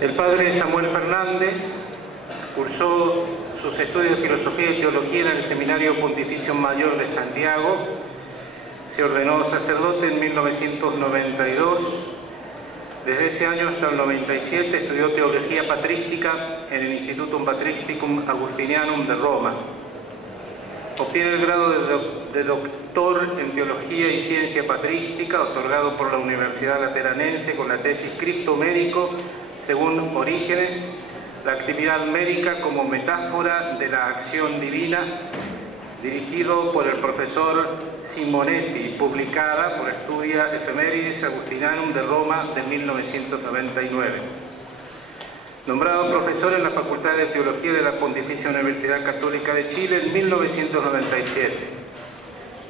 El padre Samuel Fernández cursó sus estudios de Filosofía y Teología en el Seminario Pontificio Mayor de Santiago. Se ordenó sacerdote en 1992. Desde ese año hasta el 97 estudió Teología Patrística en el Institutum Patristicum Agustinianum de Roma. Obtiene el grado de doctor en Teología y Ciencia Patrística, otorgado por la Universidad Lateranense con la tesis Cristo Médico, según Orígenes, la actividad médica como metáfora de la acción divina, dirigido por el profesor Simonesi, publicada por Studia Ephemeris Agustinianum de Roma de 1999. Nombrado profesor en la Facultad de Teología de la Pontificia Universidad Católica de Chile en 1997.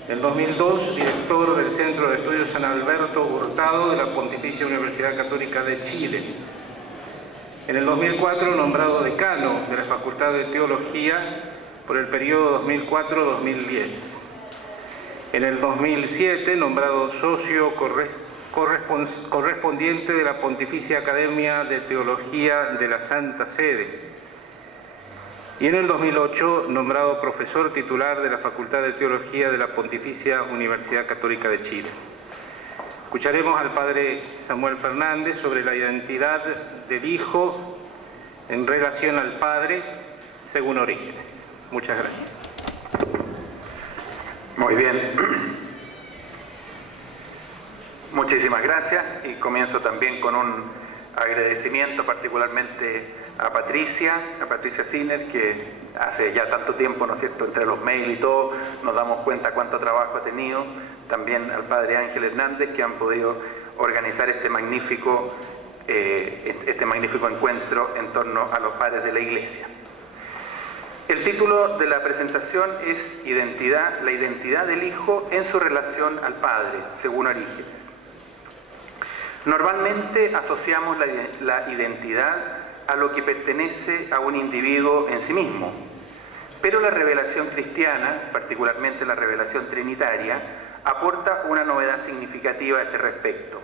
En 2002, director del Centro de Estudios San Alberto Hurtado de la Pontificia Universidad Católica de Chile. En el 2004, nombrado decano de la Facultad de Teología por el periodo 2004-2010. En el 2007, nombrado socio correspondiente de la Pontificia Academia de Teología de la Santa Sede. Y en el 2008, nombrado profesor titular de la Facultad de Teología de la Pontificia Universidad Católica de Chile. Escucharemos al padre Samuel Fernández sobre la identidad del Hijo en relación al Padre según Orígenes. Muchas gracias. Muy bien. Muchísimas gracias y comienzo también con un agradecimiento particularmente a Patricia Sinner, que hace ya tanto tiempo, ¿no es cierto?, entre los mails y todo, nos damos cuenta cuánto trabajo ha tenido. También al padre Ángel Hernández, que han podido organizar este magnífico encuentro en torno a los padres de la Iglesia. El título de la presentación es la identidad del Hijo en su relación al Padre, según Orígenes. Normalmente asociamos la identidad a lo que pertenece a un individuo en sí mismo, pero la revelación cristiana, particularmente la revelación trinitaria, aporta una novedad significativa a este respecto.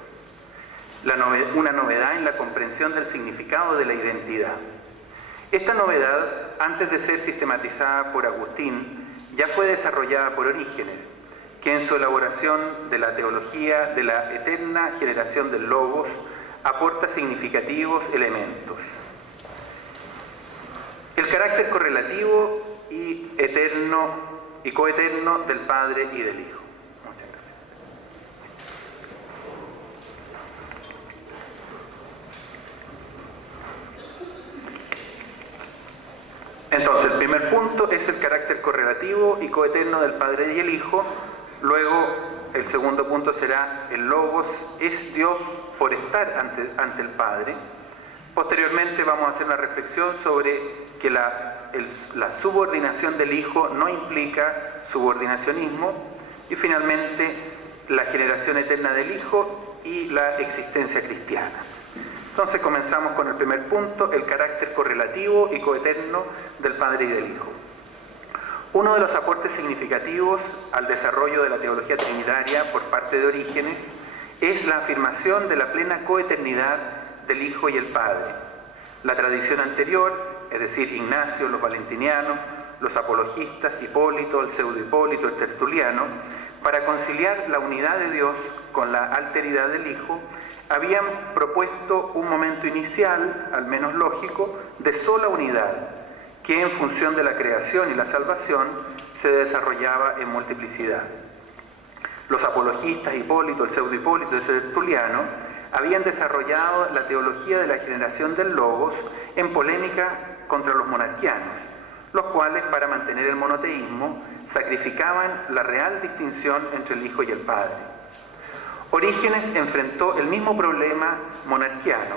Una novedad en la comprensión del significado de la identidad. Esta novedad, antes de ser sistematizada por Agustín, ya fue desarrollada por Orígenes, que en su elaboración de la teología de la eterna generación del Logos aporta significativos elementos. El carácter correlativo y eterno y coeterno del Padre y del Hijo. Entonces, el primer punto es el carácter correlativo y coeterno del Padre y el Hijo. Luego, el segundo punto será el Logos es Dios por estar ante el Padre. Posteriormente vamos a hacer una reflexión sobre que la subordinación del Hijo no implica subordinacionismo. Y finalmente, la generación eterna del Hijo y la existencia cristiana. Entonces comenzamos con el primer punto, el carácter correlativo y coeterno del Padre y del Hijo. Uno de los aportes significativos al desarrollo de la teología trinitaria por parte de Orígenes es la afirmación de la plena coeternidad del Hijo y el Padre. La tradición anterior, es decir, Ignacio, los valentinianos, los apologistas, Hipólito, el pseudo-Hipólito, el tertuliano, para conciliar la unidad de Dios con la alteridad del Hijo, habían propuesto un momento inicial, al menos lógico, de sola unidad, que en función de la creación y la salvación se desarrollaba en multiplicidad. Los apologistas, Hipólito, el pseudo-Hipólito y el tertuliano, habían desarrollado la teología de la generación del Logos en polémica contra los monarquianos, los cuales, para mantener el monoteísmo, sacrificaban la real distinción entre el Hijo y el Padre. Orígenes enfrentó el mismo problema monarquiano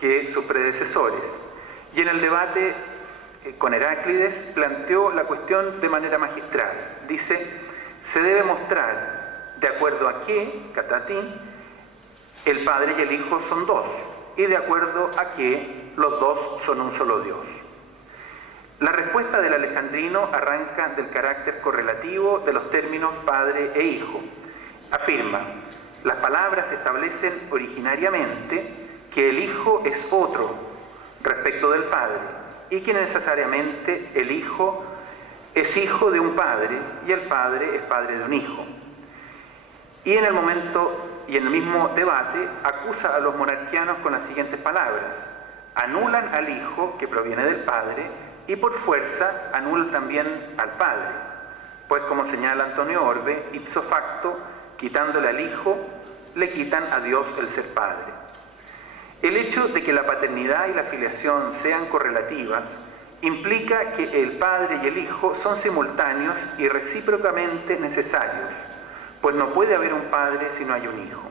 que sus predecesores, y en el debate con Heráclides planteó la cuestión de manera magistral. Dice, se debe mostrar de acuerdo a qué, catatín, el Padre y el Hijo son dos, y de acuerdo a qué los dos son un solo Dios. La respuesta del alejandrino arranca del carácter correlativo de los términos Padre e Hijo. Afirma, las palabras establecen originariamente que el Hijo es otro respecto del Padre, y que necesariamente el Hijo es hijo de un Padre y el Padre es padre de un Hijo. Y en el mismo debate acusa a los monarquianos con las siguientes palabras: anulan al Hijo, que proviene del Padre, y por fuerza anulan también al Padre, pues como señala Antonio Orbe, ipso facto, quitándole al Hijo, le quitan a Dios el ser Padre. El hecho de que la paternidad y la filiación sean correlativas implica que el Padre y el Hijo son simultáneos y recíprocamente necesarios, pues no puede haber un Padre si no hay un Hijo.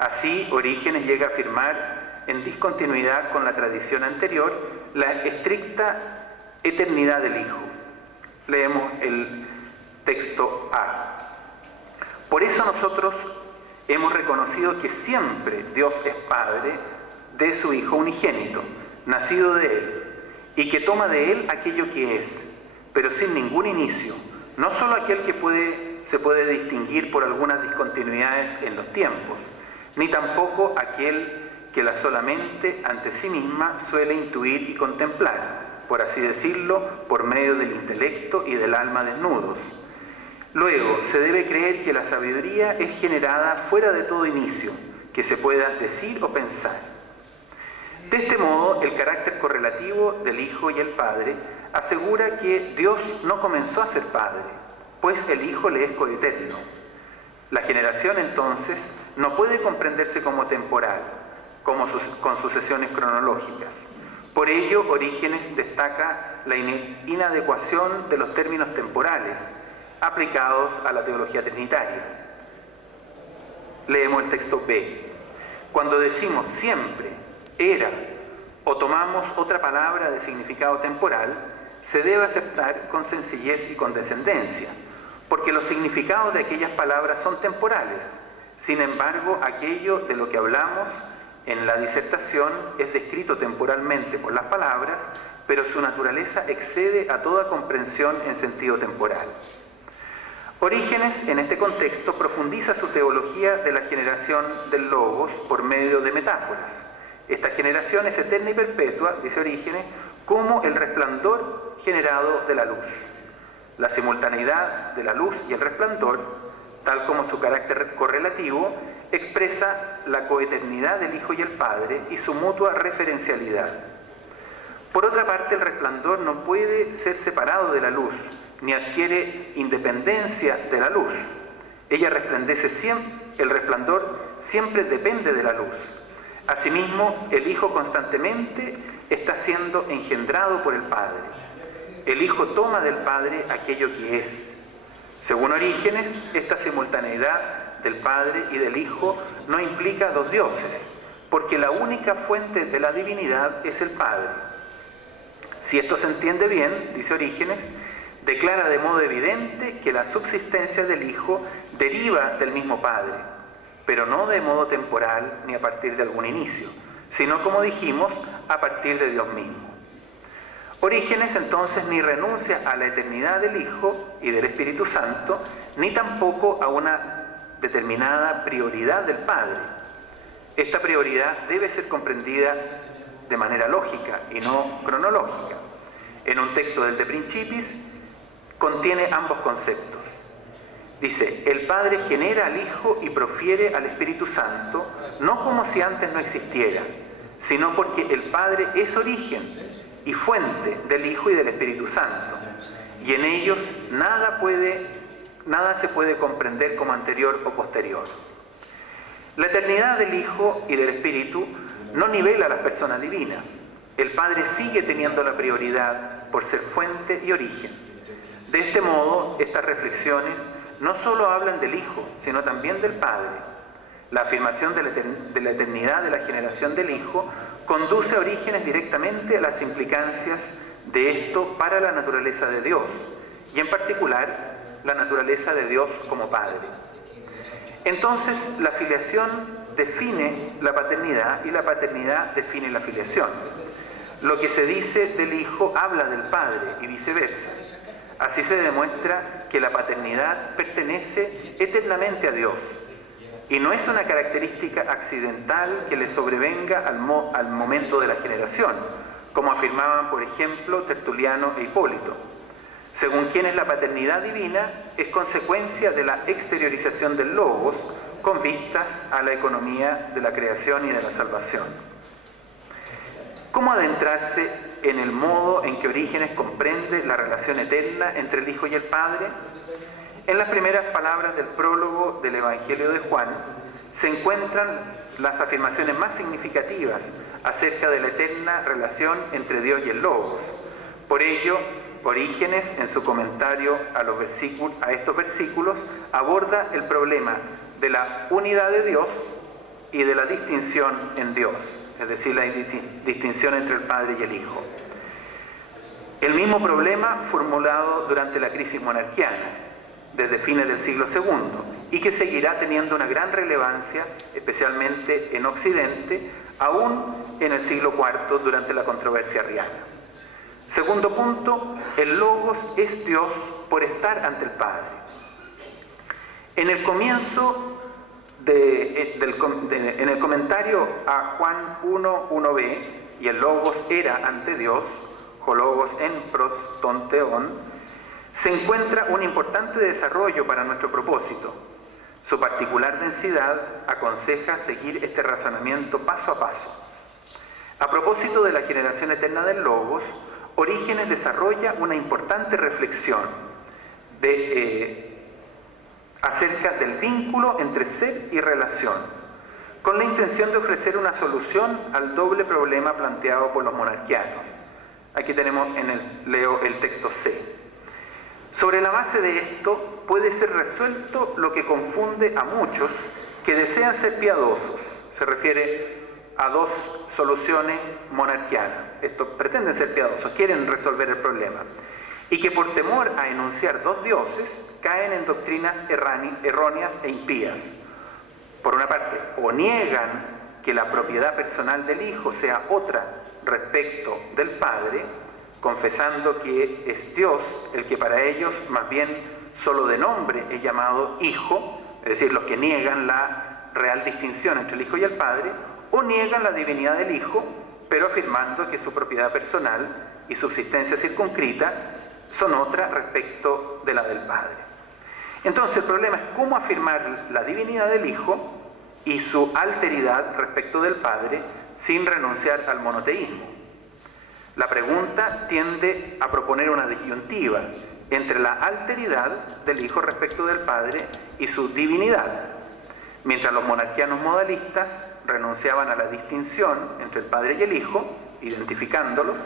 Así, Orígenes llega a afirmar, en discontinuidad con la tradición anterior, la estricta eternidad del Hijo. Leemos el texto A. Por eso nosotros hemos reconocido que siempre Dios es Padre de su Hijo unigénito, nacido de Él, y que toma de Él aquello que es, pero sin ningún inicio, no solo aquel que se puede distinguir por algunas discontinuidades en los tiempos, ni tampoco aquel que la solamente ante sí misma suele intuir y contemplar, por así decirlo, por medio del intelecto y del alma desnudos. Luego, se debe creer que la sabiduría es generada fuera de todo inicio, que se pueda decir o pensar. De este modo, el carácter correlativo del Hijo y el Padre asegura que Dios no comenzó a ser Padre, pues el Hijo le es coeterno. La generación, entonces, no puede comprenderse como temporal, con sucesiones cronológicas. Por ello, Orígenes destaca la inadecuación de los términos temporales aplicados a la teología trinitaria. Leemos el texto B. Cuando decimos siempre, era, o tomamos otra palabra de significado temporal, se debe aceptar con sencillez y condescendencia, porque los significados de aquellas palabras son temporales. Sin embargo, aquello de lo que hablamos en la disertación es descrito temporalmente por las palabras, pero su naturaleza excede a toda comprensión en sentido temporal. Orígenes, en este contexto, profundiza su teología de la generación del Logos por medio de metáforas. Esta generación es eterna y perpetua, dice Orígenes, como el resplandor generado de la luz. La simultaneidad de la luz y el resplandor, tal como su carácter correlativo, expresa la coeternidad del Hijo y el Padre y su mutua referencialidad. Por otra parte, el resplandor no puede ser separado de la luz, ni adquiere independencia de la luz. Ella resplandece siempre, el resplandor siempre depende de la luz. Asimismo, el Hijo constantemente está siendo engendrado por el Padre. El Hijo toma del Padre aquello que es. Según Orígenes, esta simultaneidad del Padre y del Hijo no implica dos dioses, porque la única fuente de la divinidad es el Padre. Si esto se entiende bien, dice Orígenes, declara de modo evidente que la subsistencia del Hijo deriva del mismo Padre, pero no de modo temporal ni a partir de algún inicio, sino, como dijimos, a partir de Dios mismo. Orígenes entonces ni renuncia a la eternidad del Hijo y del Espíritu Santo, ni tampoco a una determinada prioridad del Padre. Esta prioridad debe ser comprendida de manera lógica y no cronológica. En un texto del De Principiis contiene ambos conceptos. Dice, el Padre genera al Hijo y profiere al Espíritu Santo, no como si antes no existiera, sino porque el Padre es origen y fuente del Hijo y del Espíritu Santo, y en ellos nada se puede comprender como anterior o posterior. La eternidad del Hijo y del Espíritu no nivela a la persona divina. El Padre sigue teniendo la prioridad por ser fuente y origen. De este modo, estas reflexiones no solo hablan del Hijo, sino también del Padre. La afirmación de la eternidad de la generación del Hijo conduce a Orígenes directamente a las implicancias de esto para la naturaleza de Dios, y en particular la naturaleza de Dios como Padre. Entonces, la filiación define la paternidad y la paternidad define la filiación. Lo que se dice del Hijo habla del Padre y viceversa. Así se demuestra que la paternidad pertenece eternamente a Dios y no es una característica accidental que le sobrevenga al momento de la generación, como afirmaban, por ejemplo, Tertuliano e Hipólito, según quienes la paternidad divina es consecuencia de la exteriorización del Logos con vistas a la economía de la creación y de la salvación. ¿Cómo adentrarse en el modo en que Orígenes comprende la relación eterna entre el Hijo y el Padre? En las primeras palabras del prólogo del Evangelio de Juan se encuentran las afirmaciones más significativas acerca de la eterna relación entre Dios y el Logos. Por ello, Orígenes, en su comentario a estos versículos, aborda el problema de la unidad de Dios y de la distinción en Dios, es decir, la distinción entre el Padre y el Hijo. El mismo problema formulado durante la crisis monarquiana, desde fines del siglo II, y que seguirá teniendo una gran relevancia, especialmente en Occidente, aún en el siglo IV durante la controversia arriana. Segundo punto, el Logos es Dios por estar ante el Padre. En el comienzo en el comentario a Juan 1:1b, y el Logos era ante Dios, ho Logos en pros ton theon, se encuentra un importante desarrollo para nuestro propósito. Su particular densidad aconseja seguir este razonamiento paso a paso. A propósito de la generación eterna del Logos, Orígenes desarrolla una importante reflexión acerca del vínculo entre ser y relación, con la intención de ofrecer una solución al doble problema planteado por los monarquianos. Aquí leo el texto C. Sobre la base de esto puede ser resuelto lo que confunde a muchos que desean ser piadosos. Se refiere a dos soluciones monarquianas. Estos pretenden ser piadosos, quieren resolver el problema. Y que por temor a enunciar dos dioses, caen en doctrinas erróneas e impías. Por una parte, o niegan que la propiedad personal del Hijo sea otra respecto del Padre, confesando que es Dios el que para ellos, más bien solo de nombre, es llamado Hijo, es decir, los que niegan la real distinción entre el Hijo y el Padre, o niegan la divinidad del Hijo, pero afirmando que su propiedad personal y subsistencia circunscrita son otra respecto de la del Padre. Entonces el problema es cómo afirmar la divinidad del Hijo y su alteridad respecto del Padre sin renunciar al monoteísmo. La pregunta tiende a proponer una disyuntiva entre la alteridad del Hijo respecto del Padre y su divinidad. Mientras los monarquianos modalistas renunciaban a la distinción entre el Padre y el Hijo, identificándolos,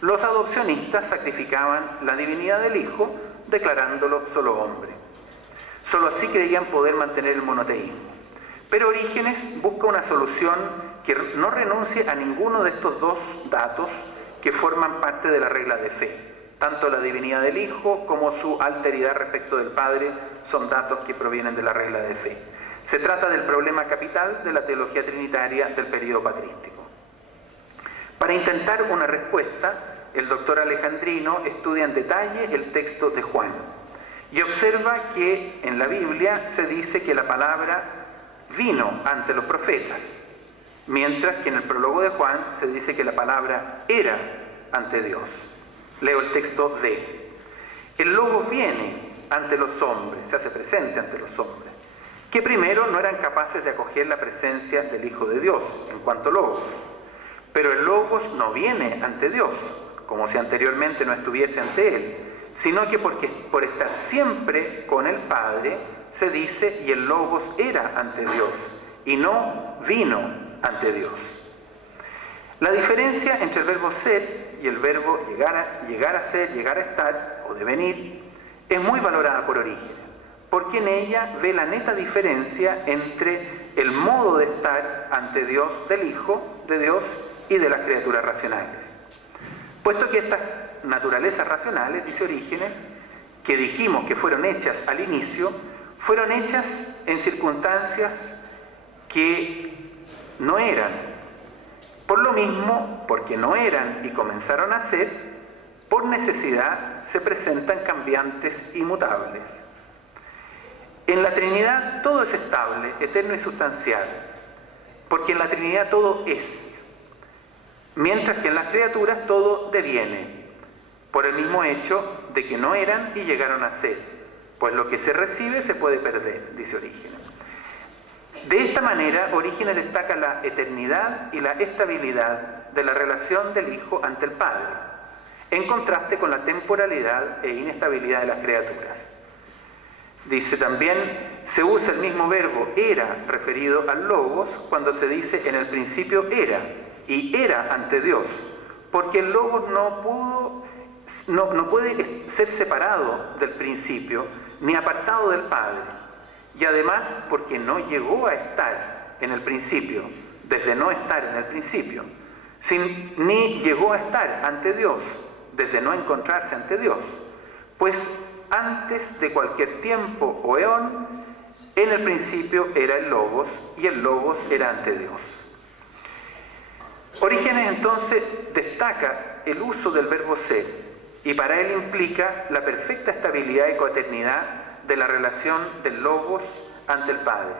los adopcionistas sacrificaban la divinidad del Hijo, declarándolo solo hombre. Solo así creían poder mantener el monoteísmo. Pero Orígenes busca una solución que no renuncie a ninguno de estos dos datos que forman parte de la regla de fe. Tanto la divinidad del Hijo como su alteridad respecto del Padre son datos que provienen de la regla de fe. Se trata del problema capital de la teología trinitaria del período patrístico. Para intentar una respuesta, el doctor Alejandrino estudia en detalle el texto de Juan y observa que en la Biblia se dice que la palabra vino ante los profetas, mientras que en el prólogo de Juan se dice que la palabra era ante Dios. Leo el texto de: el Logos viene ante los hombres, se hace presente ante los hombres, que primero no eran capaces de acoger la presencia del Hijo de Dios en cuanto Logos. Pero el Logos no viene ante Dios, como si anteriormente no estuviese ante Él, sino que por estar siempre con el Padre, se dice, y el Logos era ante Dios, y no vino ante Dios. La diferencia entre el verbo ser y el verbo llegar a ser, llegar a estar, o devenir, es muy valorada por Orígenes, porque en ella ve la neta diferencia entre el modo de estar ante Dios del Hijo de Dios y de las criaturas racionales. Puesto que estas naturalezas racionales, dice Orígenes, que dijimos que fueron hechas al inicio, fueron hechas en circunstancias que no eran. Por lo mismo, porque no eran y comenzaron a ser, por necesidad se presentan cambiantes y mutables. En la Trinidad todo es estable, eterno y sustancial, porque en la Trinidad todo es. mientras que en las criaturas todo deviene, por el mismo hecho de que no eran y llegaron a ser, pues lo que se recibe se puede perder, dice Orígenes. De esta manera, Orígenes destaca la eternidad y la estabilidad de la relación del Hijo ante el Padre, en contraste con la temporalidad e inestabilidad de las criaturas. Dice también, se usa el mismo verbo era referido al Logos cuando se dice en el principio era, y era ante Dios, porque el Logos no puede ser separado del principio ni apartado del Padre, y además porque no llegó a estar en el principio, desde no estar en el principio, ni llegó a estar ante Dios, desde no encontrarse ante Dios, pues antes de cualquier tiempo o eón, en el principio era el Logos, y el Logos era ante Dios. Orígenes entonces destaca el uso del verbo ser, y para él implica la perfecta estabilidad y coeternidad de la relación del Logos ante el Padre.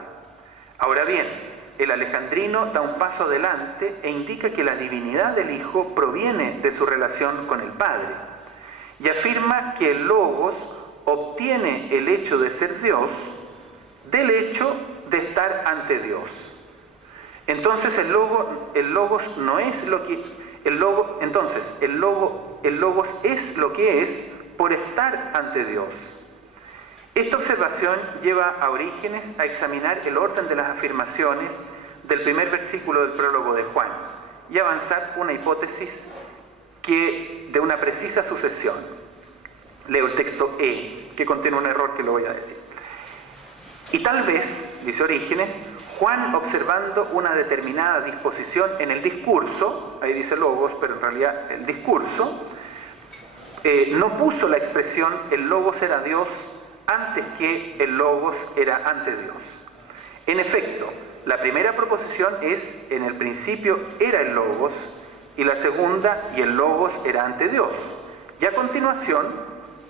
Ahora bien, el alejandrino da un paso adelante e indica que la divinidad del Hijo proviene de su relación con el Padre, y afirma que el Logos obtiene el hecho de ser Dios del hecho de estar ante Dios. Entonces el Logos no es lo que el Logos es lo que es por estar ante Dios. Esta observación lleva a Orígenes a examinar el orden de las afirmaciones del primer versículo del prólogo de Juan y avanzar una hipótesis de una precisa sucesión. Leo el texto E, que contiene un error que lo voy a decir. Y tal vez, dice Orígenes, Juan, observando una determinada disposición en el discurso, ahí dice Logos, pero en realidad el discurso, no puso la expresión el Logos era Dios antes que el Logos era ante Dios. En efecto, la primera proposición es en el principio era el Logos, y la segunda y el Logos era ante Dios, y a continuación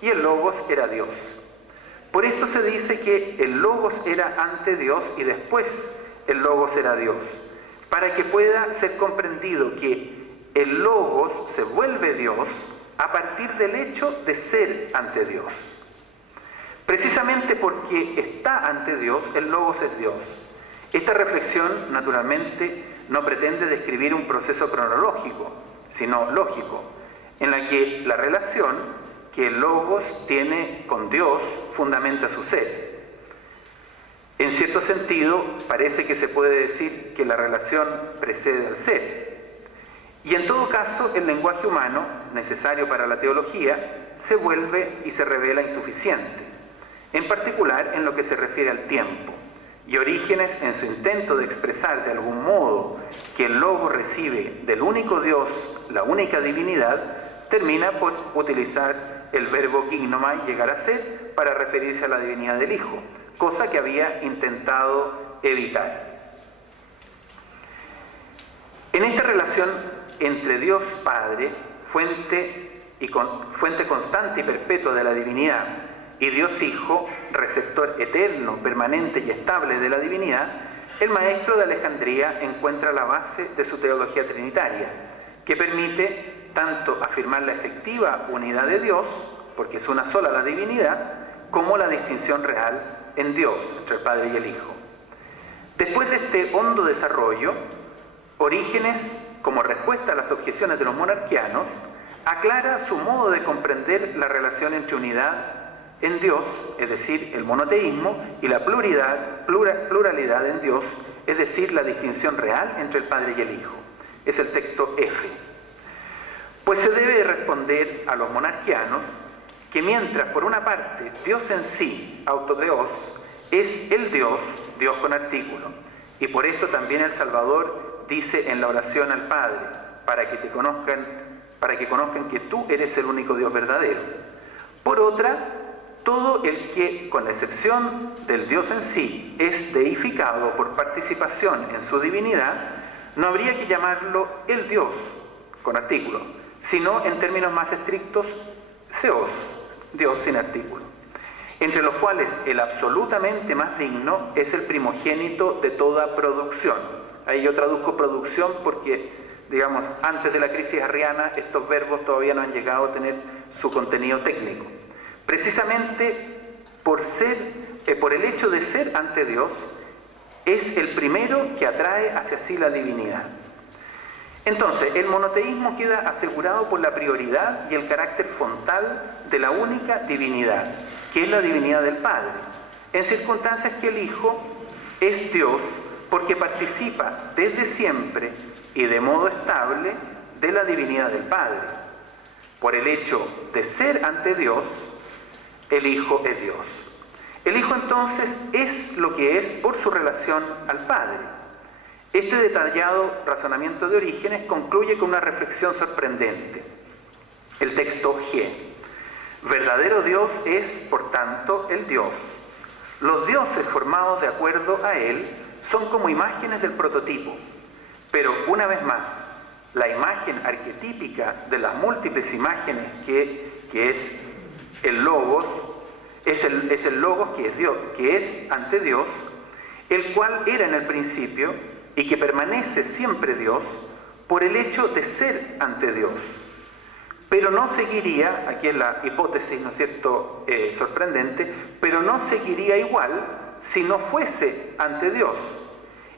y el Logos era Dios. Por esto se dice que el Logos era ante Dios y después el Logos era Dios, para que pueda ser comprendido que el Logos se vuelve Dios a partir del hecho de ser ante Dios. Precisamente porque está ante Dios, el Logos es Dios. Esta reflexión, naturalmente, no pretende describir un proceso cronológico, sino lógico, en la que la relación que el Logos tiene con Dios fundamenta su ser. En cierto sentido, parece que se puede decir que la relación precede al ser. Y en todo caso, el lenguaje humano, necesario para la teología, se vuelve y se revela insuficiente, en particular en lo que se refiere al tiempo. Y Orígenes, en su intento de expresar de algún modo que el Logos recibe del único Dios la única divinidad, termina por utilizar el verbo gignomai, llegar a ser, para referirse a la divinidad del Hijo, cosa que había intentado evitar. En esta relación entre Dios Padre, fuente constante y perpetua de la divinidad, y Dios Hijo, receptor eterno, permanente y estable de la divinidad, el maestro de Alejandría encuentra la base de su teología trinitaria, que permite tanto afirmar la efectiva unidad de Dios, porque es una sola la divinidad, como la distinción real en Dios entre el Padre y el Hijo. Después de este hondo desarrollo, Orígenes, como respuesta a las objeciones de los monarquianos, aclara su modo de comprender la relación entre unidad en Dios, es decir, el monoteísmo, y la pluralidad en Dios, es decir, la distinción real entre el Padre y el Hijo. Es el texto F. Pues se debe responder a los monarquianos que mientras por una parte Dios en sí, autodeos, es el Dios, Dios con artículo, y por esto también el Salvador dice en la oración al Padre, para que conozcan que tú eres el único Dios verdadero. Por otra, todo el que, con la excepción del Dios en sí, es deificado por participación en su divinidad, no habría que llamarlo el Dios, con artículo, sino en términos más estrictos, Theos, Dios sin artículo, entre los cuales el absolutamente más digno es el primogénito de toda producción. Ahí yo traduzco producción porque digamos, antes de la crisis arriana, estos verbos todavía no han llegado a tener su contenido técnico. Precisamente por el hecho de ser ante Dios, es el primero que atrae hacia sí la divinidad. Entonces, el monoteísmo queda asegurado por la prioridad y el carácter frontal de la única divinidad, que es la divinidad del Padre, en circunstancias que el Hijo es Dios porque participa desde siempre y de modo estable de la divinidad del Padre. Por el hecho de ser ante Dios, el Hijo es Dios. El Hijo entonces es lo que es por su relación al Padre. Este detallado razonamiento de Orígenes concluye con una reflexión sorprendente. El texto G. Verdadero Dios es, por tanto, el Dios. Los dioses formados de acuerdo a él son como imágenes del prototipo, pero una vez más, la imagen arquetípica de las múltiples imágenes que es el Logos, es el Logos que es Dios, que es ante Dios, el cual era en el principio y que permanece siempre Dios por el hecho de ser ante Dios. Pero no seguiría, aquí es la hipótesis, ¿no es cierto?, sorprendente, pero no seguiría igual si no fuese ante Dios,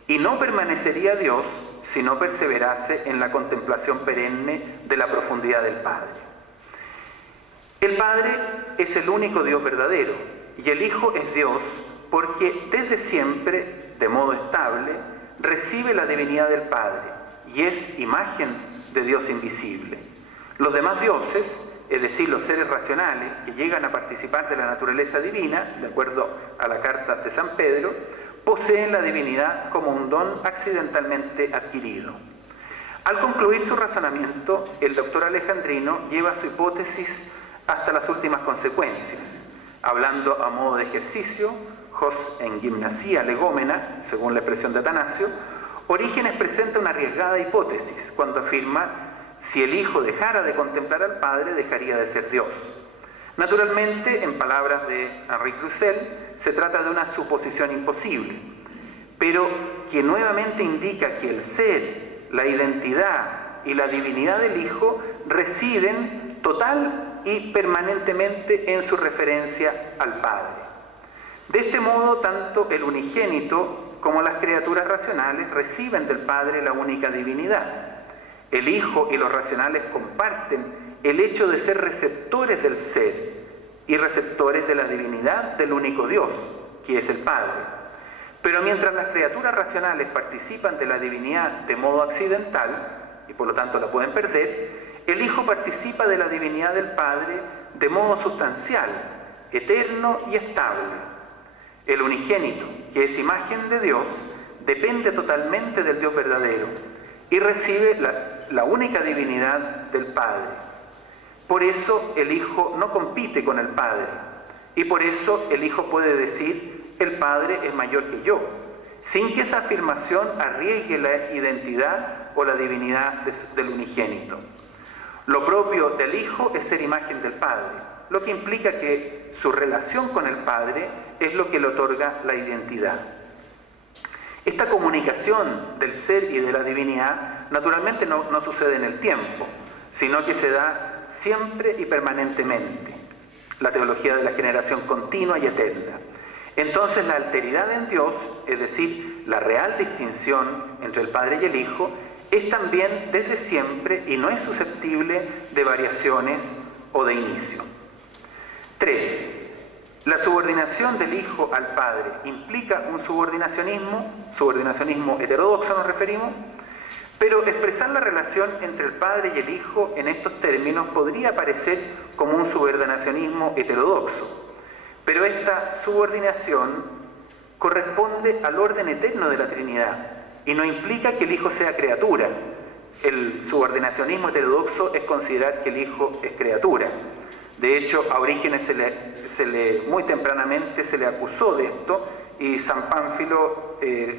y no permanecería Dios si no perseverase en la contemplación perenne de la profundidad del Padre. El Padre es el único Dios verdadero, y el Hijo es Dios porque desde siempre, de modo estable, recibe la divinidad del Padre, y es imagen de Dios invisible. Los demás dioses, es decir, los seres racionales que llegan a participar de la naturaleza divina, de acuerdo a la carta de San Pedro, poseen la divinidad como un don accidentalmente adquirido. Al concluir su razonamiento, el doctor alejandrino lleva su hipótesis hasta las últimas consecuencias. Hablando a modo de ejercicio, hos en gimnasia legómena, según la expresión de Atanasio, Orígenes presenta una arriesgada hipótesis cuando afirma: si el Hijo dejara de contemplar al Padre, dejaría de ser Dios. Naturalmente, en palabras de Henri Croussel, se trata de una suposición imposible, pero que nuevamente indica que el ser, la identidad y la divinidad del Hijo residen total y permanentemente en su referencia al Padre. De este modo, tanto el unigénito como las criaturas racionales reciben del Padre la única divinidad. El Hijo y los racionales comparten el hecho de ser receptores del ser y receptores de la divinidad del único Dios, que es el Padre. Pero mientras las criaturas racionales participan de la divinidad de modo accidental, y por lo tanto la pueden perder, el Hijo participa de la divinidad del Padre de modo sustancial, eterno y estable. El unigénito, que es imagen de Dios, depende totalmente del Dios verdadero y recibe la única divinidad del Padre. Por eso el Hijo no compite con el Padre, y por eso el Hijo puede decir: el Padre es mayor que yo, sin que esa afirmación arriesgue la identidad o la divinidad del unigénito. Lo propio del Hijo es ser imagen del Padre, lo que implica que su relación con el Padre es lo que le otorga la identidad. Esta comunicación del ser y de la divinidad naturalmente no sucede en el tiempo, sino que se da siempre y permanentemente. La teología de la generación continua y eterna. Entonces la alteridad en Dios, es decir, la real distinción entre el Padre y el Hijo, es también desde siempre y no es susceptible de variaciones o de inicio. 3. La subordinación del Hijo al Padre implica un subordinacionismo heterodoxo nos referimos, pero expresar la relación entre el Padre y el Hijo en estos términos podría parecer como un subordinacionismo heterodoxo, pero esta subordinación corresponde al orden eterno de la Trinidad y no implica que el Hijo sea criatura. El subordinacionismo heterodoxo es considerar que el Hijo es criatura. De hecho, a Orígenes muy tempranamente se le acusó de esto, y San Pánfilo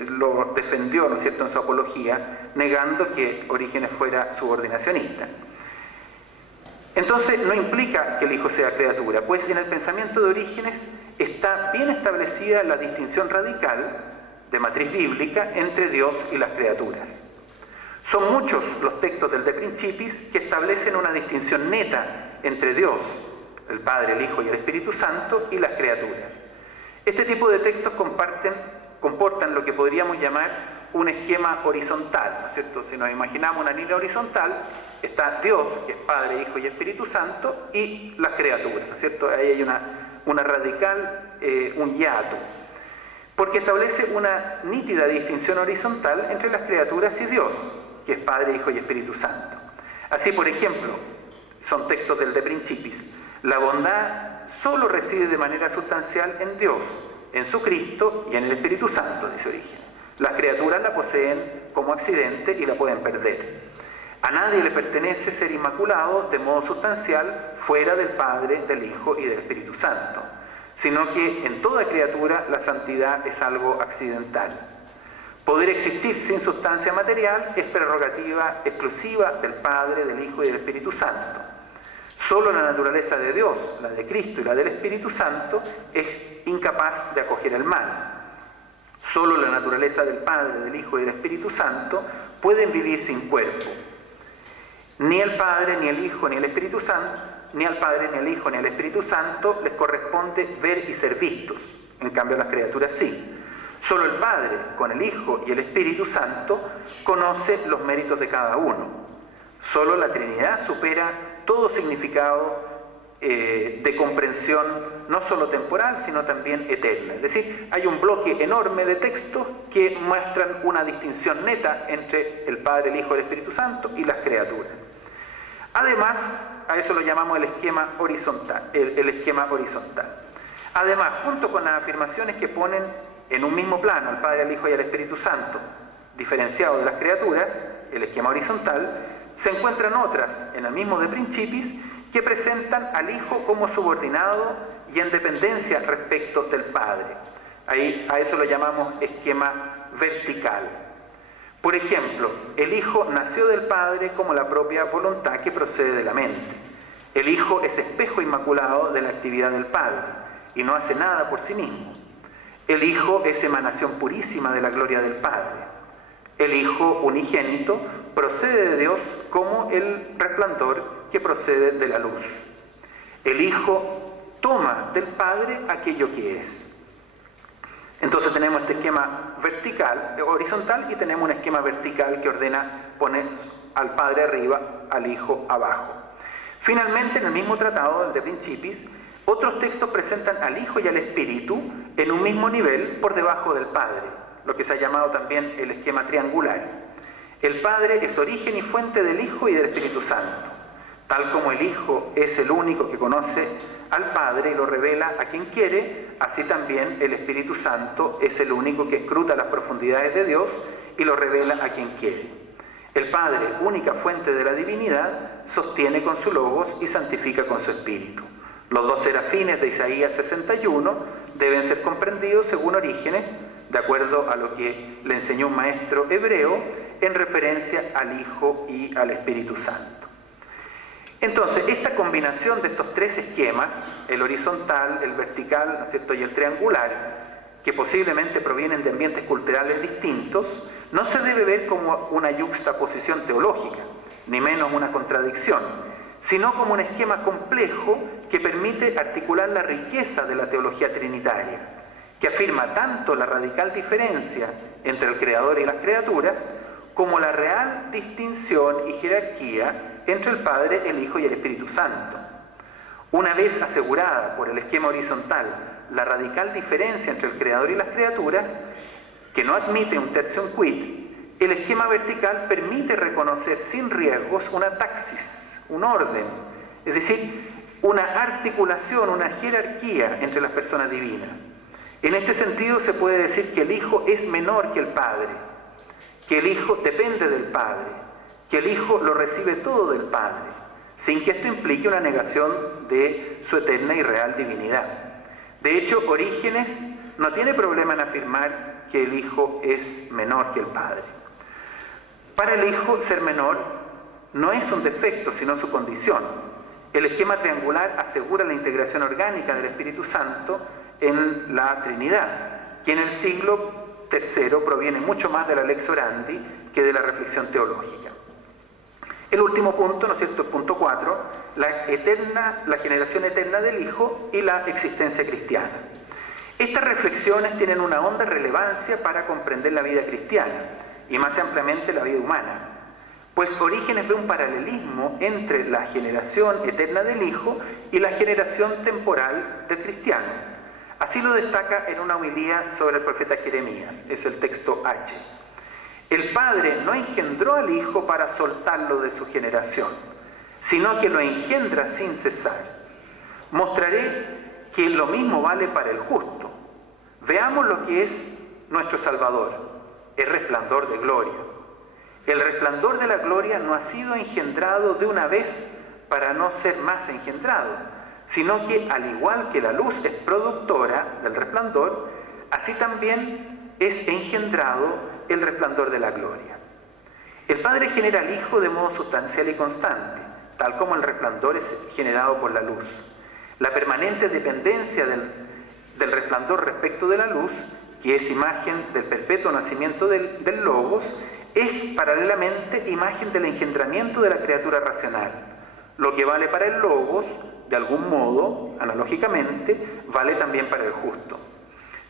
lo defendió, ¿no es cierto?, en su apología, negando que Orígenes fuera subordinacionista. Entonces, no implica que el Hijo sea criatura, pues en el pensamiento de Orígenes está bien establecida la distinción radical de matriz bíblica entre Dios y las criaturas. Son muchos los textos del De Principis que establecen una distinción neta entre Dios, el Padre, el Hijo y el Espíritu Santo, y las criaturas. Este tipo de textos comportan lo que podríamos llamar un esquema horizontal, ¿no es cierto? Si nos imaginamos una línea horizontal, está Dios, que es Padre, Hijo y Espíritu Santo, y las criaturas, ¿no es cierto? Ahí hay una radical, un hiato, porque establece una nítida distinción horizontal entre las criaturas y Dios, que es Padre, Hijo y Espíritu Santo. Así, por ejemplo, son textos del De Principis: la bondad solo reside de manera sustancial en Dios, en su Cristo y en el Espíritu Santo, dice Origen. Las criaturas la poseen como accidente y la pueden perder. A nadie le pertenece ser inmaculado de modo sustancial fuera del Padre, del Hijo y del Espíritu Santo, sino que en toda criatura la santidad es algo accidental. Poder existir sin sustancia material es prerrogativa exclusiva del Padre, del Hijo y del Espíritu Santo. Solo la naturaleza de Dios, la de Cristo y la del Espíritu Santo, es incapaz de acoger el mal. Solo la naturaleza del Padre, del Hijo y del Espíritu Santo pueden vivir sin cuerpo. Ni el Padre, ni el Hijo, ni el Espíritu Santo, ni al Padre, ni al Hijo, ni al Espíritu Santo les corresponde ver y ser vistos. En cambio, las criaturas sí. Solo el Padre, con el Hijo y el Espíritu Santo, conoce los méritos de cada uno. Solo la Trinidad supera todo significado de comprensión, no solo temporal, sino también eterna. Es decir, hay un bloque enorme de textos que muestran una distinción neta entre el Padre, el Hijo y el Espíritu Santo y las criaturas. Además, a eso lo llamamos el esquema horizontal. Además, junto con las afirmaciones que ponen en un mismo plano al Padre, al Hijo y al Espíritu Santo, diferenciado de las criaturas, el esquema horizontal, se encuentran otras en el mismo De Principis que presentan al Hijo como subordinado y en dependencia respecto del Padre. A eso lo llamamos esquema vertical. Por ejemplo, el Hijo nació del Padre como la propia voluntad que procede de la mente. El Hijo es espejo inmaculado de la actividad del Padre y no hace nada por sí mismo. El Hijo es emanación purísima de la gloria del Padre. El Hijo unigénito procede de Dios como el resplandor que procede de la luz. El Hijo toma del Padre aquello que es. Entonces tenemos este esquema vertical, horizontal, y tenemos un esquema vertical que ordena poner al Padre arriba, al Hijo abajo. Finalmente, en el mismo tratado, el De Principis, otros textos presentan al Hijo y al Espíritu en un mismo nivel por debajo del Padre, lo que se ha llamado también el esquema triangular. El Padre es origen y fuente del Hijo y del Espíritu Santo. Tal como el Hijo es el único que conoce al Padre y lo revela a quien quiere, así también el Espíritu Santo es el único que escruta las profundidades de Dios y lo revela a quien quiere. El Padre, única fuente de la divinidad, sostiene con su Logos y santifica con su Espíritu. Los dos serafines de Isaías 61 deben ser comprendidos según Orígenes, de acuerdo a lo que le enseñó un maestro hebreo en referencia al Hijo y al Espíritu Santo. Entonces, esta combinación de estos tres esquemas, el horizontal, el vertical, ¿no es cierto?, y el triangular, que posiblemente provienen de ambientes culturales distintos, no se debe ver como una yuxtaposición teológica, ni menos una contradicción, sino como un esquema complejo que permite articular la riqueza de la teología trinitaria, que afirma tanto la radical diferencia entre el Creador y las criaturas, como la real distinción y jerarquía entre el Padre, el Hijo y el Espíritu Santo. Una vez asegurada por el esquema horizontal la radical diferencia entre el Creador y las criaturas, que no admite un tertium quid, el esquema vertical permite reconocer sin riesgos una taxis, un orden, es decir, una articulación, una jerarquía entre las personas divinas. En este sentido se puede decir que el Hijo es menor que el Padre, que el Hijo depende del Padre, que el Hijo lo recibe todo del Padre, sin que esto implique una negación de su eterna y real divinidad. De hecho, Orígenes no tiene problema en afirmar que el Hijo es menor que el Padre. Para el Hijo, ser menor no es un defecto, sino su condición. El esquema triangular asegura la integración orgánica del Espíritu Santo en la Trinidad, que en el siglo III proviene mucho más de la Lex Orandi que de la reflexión teológica. El último punto, ¿no es cierto?, el punto 4, la generación eterna del Hijo y la existencia cristiana. Estas reflexiones tienen una honda relevancia para comprender la vida cristiana y más ampliamente la vida humana, pues Orígenes ve un paralelismo entre la generación eterna del Hijo y la generación temporal del cristiano. Así lo destaca en una homilía sobre el profeta Jeremías, es el texto H. El Padre no engendró al Hijo para soltarlo de su generación, sino que lo engendra sin cesar. Mostraré que lo mismo vale para el justo. Veamos lo que es nuestro Salvador, el resplandor de gloria. El resplandor de la gloria no ha sido engendrado de una vez para no ser más engendrado, sino que al igual que la luz es productora del resplandor, así también es engendrado el resplandor de la gloria. El Padre genera al Hijo de modo sustancial y constante, tal como el resplandor es generado por la luz. La permanente dependencia del resplandor respecto de la luz, que es imagen del perpetuo nacimiento del Logos, es paralelamente imagen del engendramiento de la criatura racional. Lo que vale para el Logos, de algún modo, analógicamente, vale también para el justo.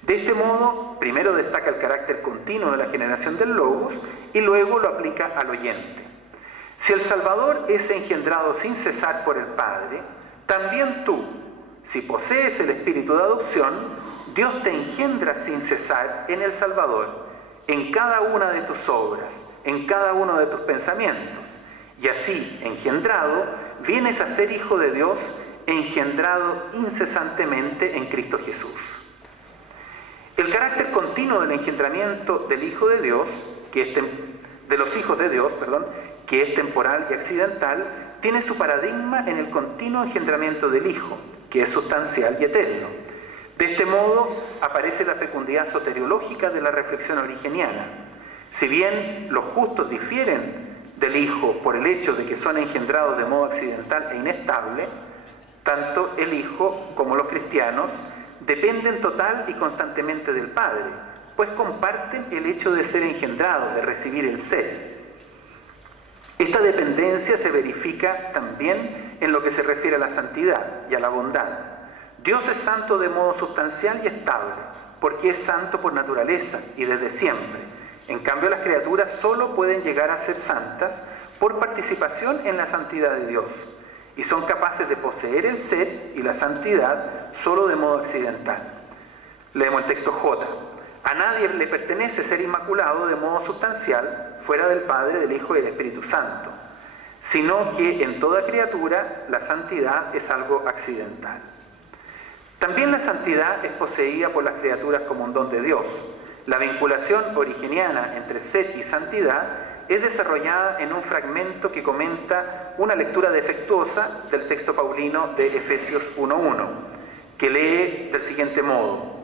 De este modo, primero destaca el carácter continuo de la generación del Logos y luego lo aplica al oyente. Si el Salvador es engendrado sin cesar por el Padre, también tú, si posees el espíritu de adopción, Dios te engendra sin cesar en el Salvador, en cada una de tus obras, en cada uno de tus pensamientos, y así, engendrado, vienes a ser hijo de Dios, engendrado incesantemente en Cristo Jesús. El carácter continuo del engendramiento del Hijo de Dios, de los hijos de Dios, que es temporal y accidental, tiene su paradigma en el continuo engendramiento del Hijo, que es sustancial y eterno. De este modo aparece la fecundidad soteriológica de la reflexión origeniana. Si bien los justos difieren del Hijo por el hecho de que son engendrados de modo accidental e inestable, tanto el Hijo como los cristianos dependen total y constantemente del Padre, pues comparten el hecho de ser engendrados, de recibir el ser. Esta dependencia se verifica también en lo que se refiere a la santidad y a la bondad. Dios es santo de modo sustancial y estable, porque es santo por naturaleza y desde siempre. En cambio, las criaturas solo pueden llegar a ser santas por participación en la santidad de Dios, y son capaces de poseer el ser y la santidad solo de modo accidental. Leemos el texto J. A nadie le pertenece ser inmaculado de modo sustancial, fuera del Padre, del Hijo y del Espíritu Santo, sino que en toda criatura la santidad es algo accidental. También la santidad es poseída por las criaturas como un don de Dios. La vinculación origeniana entre ser y santidad es desarrollada en un fragmento que comenta una lectura defectuosa del texto paulino de Efesios 1:1, que lee del siguiente modo: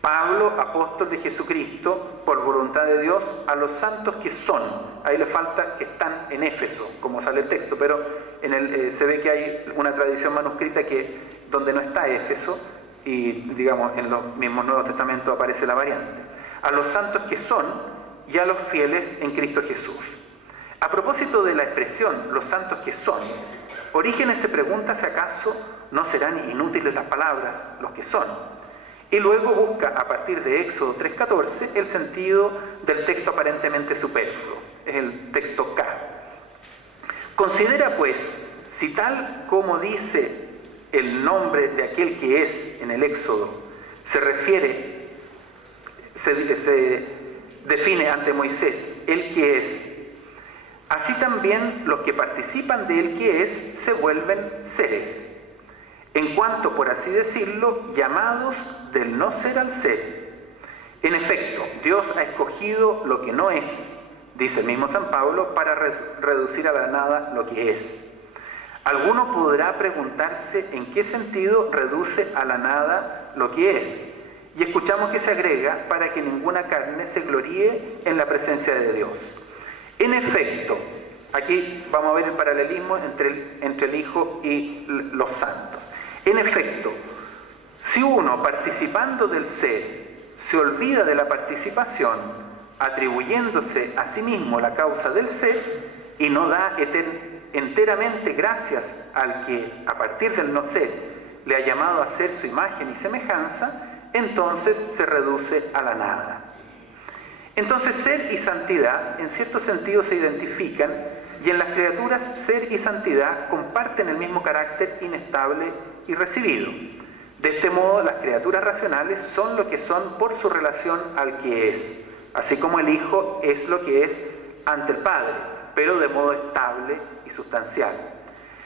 Pablo, apóstol de Jesucristo, por voluntad de Dios, a los santos que son. Ahí le falta que están en Éfeso, como sale el texto, pero se ve que hay una tradición manuscrita donde no está Éfeso, y digamos en los mismos Nuevos Testamentos aparece la variante. A los santos que son y a los fieles en Cristo Jesús. A propósito de la expresión, los santos que son, Orígenes se pregunta si acaso no serán inútiles las palabras, los que son. Y luego busca, a partir de Éxodo 3:14, el sentido del texto aparentemente superfluo, es el texto K. Considera pues, si tal como dice el nombre de aquel que es en el Éxodo, se define ante Moisés, el que es, así también los que participan de el que es se vuelven seres, en cuanto, por así decirlo, llamados del no ser al ser. En efecto, Dios ha escogido lo que no es, dice el mismo San Pablo, para reducir a la nada lo que es. Alguno podrá preguntarse en qué sentido reduce a la nada lo que es, y escuchamos que se agrega para que ninguna carne se gloríe en la presencia de Dios. En efecto, aquí vamos a ver el paralelismo entre el Hijo y los santos. En efecto, si uno participando del ser se olvida de la participación, atribuyéndose a sí mismo la causa del ser, y no da enteramente gracias al que, a partir del no ser, le ha llamado a ser su imagen y semejanza, entonces se reduce a la nada. Entonces ser y santidad en cierto sentido se identifican, y en las criaturas ser y santidad comparten el mismo carácter inestable y recibido. De este modo las criaturas racionales son lo que son por su relación al que es, así como el Hijo es lo que es ante el Padre, pero de modo estable y sustancial.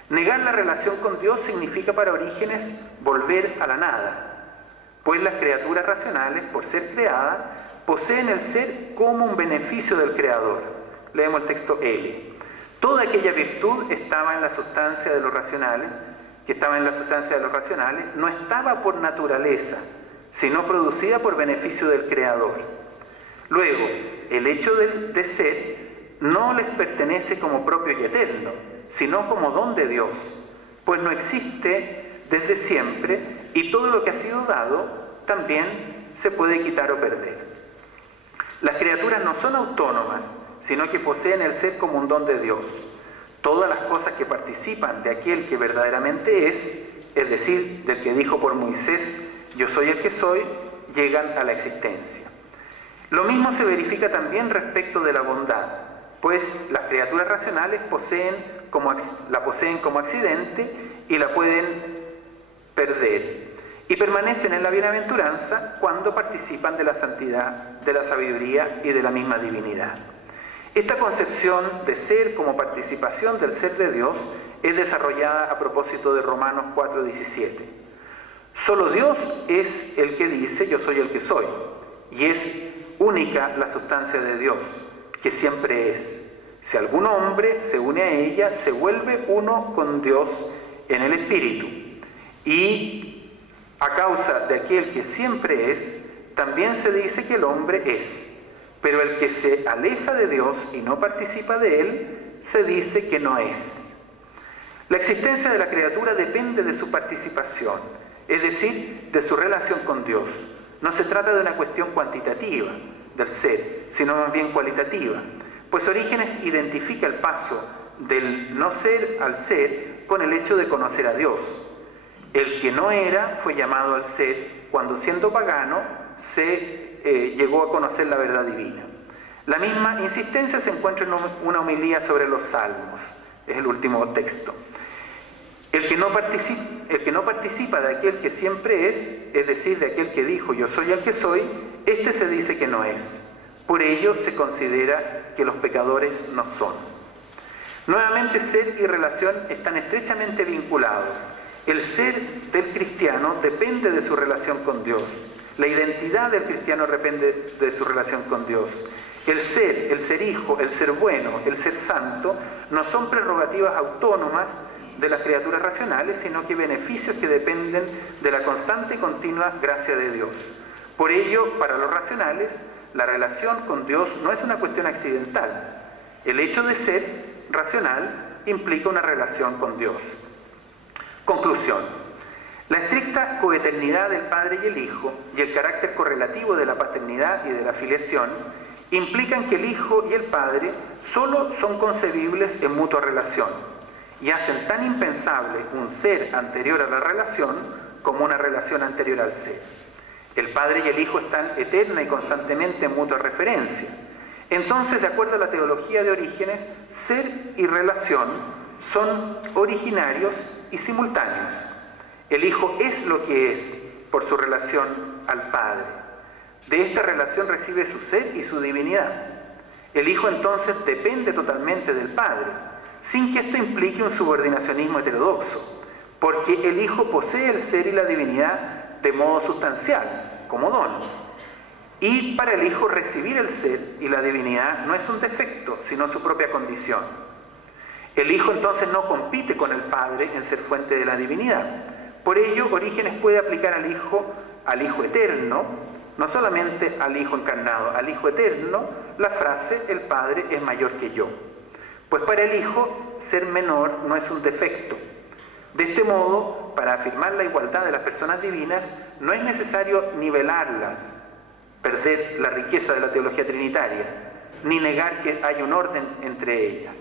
Negar la relación con Dios significa para Orígenes volver a la nada, pues las criaturas racionales, por ser creadas, poseen el ser como un beneficio del Creador. Leemos el texto L. Toda aquella virtud estaba en la sustancia de los racionales, no estaba por naturaleza, sino producida por beneficio del Creador. Luego, el hecho de ser no les pertenece como propio y eterno, sino como don de Dios, pues no existe desde siempre, y todo lo que ha sido dado también se puede quitar o perder. Las criaturas no son autónomas, sino que poseen el ser como un don de Dios. Todas las cosas que participan de aquel que verdaderamente es decir, del que dijo por Moisés, yo soy el que soy, llegan a la existencia. Lo mismo se verifica también respecto de la bondad, pues las criaturas racionales la poseen como accidente y la pueden perder, y permanecen en la bienaventuranza cuando participan de la santidad, de la sabiduría y de la misma divinidad. Esta concepción de ser como participación del ser de Dios es desarrollada a propósito de Romanos 4:17. Solo Dios es el que dice yo soy el que soy, y es única la sustancia de Dios, que siempre es. Si algún hombre se une a ella, se vuelve uno con Dios en el Espíritu, y a causa de aquel que siempre es, también se dice que el hombre es. Pero el que se aleja de Dios y no participa de Él, se dice que no es. La existencia de la criatura depende de su participación, es decir, de su relación con Dios. No se trata de una cuestión cuantitativa del ser, sino más bien cualitativa, pues Orígenes identifica el paso del no ser al ser con el hecho de conocer a Dios. El que no era fue llamado al ser cuando, siendo pagano, llegó a conocer la verdad divina. La misma insistencia se encuentra en una homilía sobre los Salmos, es el último texto. El que no participa de aquel que siempre es decir, de aquel que dijo yo soy el que soy, este se dice que no es. Por ello se considera que los pecadores no son. Nuevamente, ser y relación están estrechamente vinculados. El ser del cristiano depende de su relación con Dios. La identidad del cristiano depende de su relación con Dios. El ser hijo, el ser bueno, el ser santo, no son prerrogativas autónomas de las criaturas racionales, sino que beneficios que dependen de la constante y continua gracia de Dios. Por ello, para los racionales, la relación con Dios no es una cuestión accidental. El hecho de ser racional implica una relación con Dios. Conclusión. La estricta coeternidad del Padre y el Hijo y el carácter correlativo de la paternidad y de la filiación implican que el Hijo y el Padre solo son concebibles en mutua relación y hacen tan impensable un ser anterior a la relación como una relación anterior al ser. El Padre y el Hijo están eterna y constantemente en mutua referencia. Entonces, de acuerdo a la teología de Orígenes, ser y relación son originarios y simultáneos. El Hijo es lo que es por su relación al Padre. De esta relación recibe su ser y su divinidad. El Hijo entonces depende totalmente del Padre, sin que esto implique un subordinacionismo heterodoxo, porque el Hijo posee el ser y la divinidad de modo sustancial, como don. Y para el Hijo recibir el ser y la divinidad no es un defecto, sino su propia condición. El Hijo entonces no compite con el Padre en ser fuente de la divinidad. Por ello, Orígenes puede aplicar al Hijo eterno, no solamente al Hijo encarnado, al Hijo eterno, la frase, el Padre es mayor que yo. Pues para el Hijo, ser menor no es un defecto. De este modo, para afirmar la igualdad de las personas divinas, no es necesario nivelarlas, perder la riqueza de la teología trinitaria, ni negar que hay un orden entre ellas.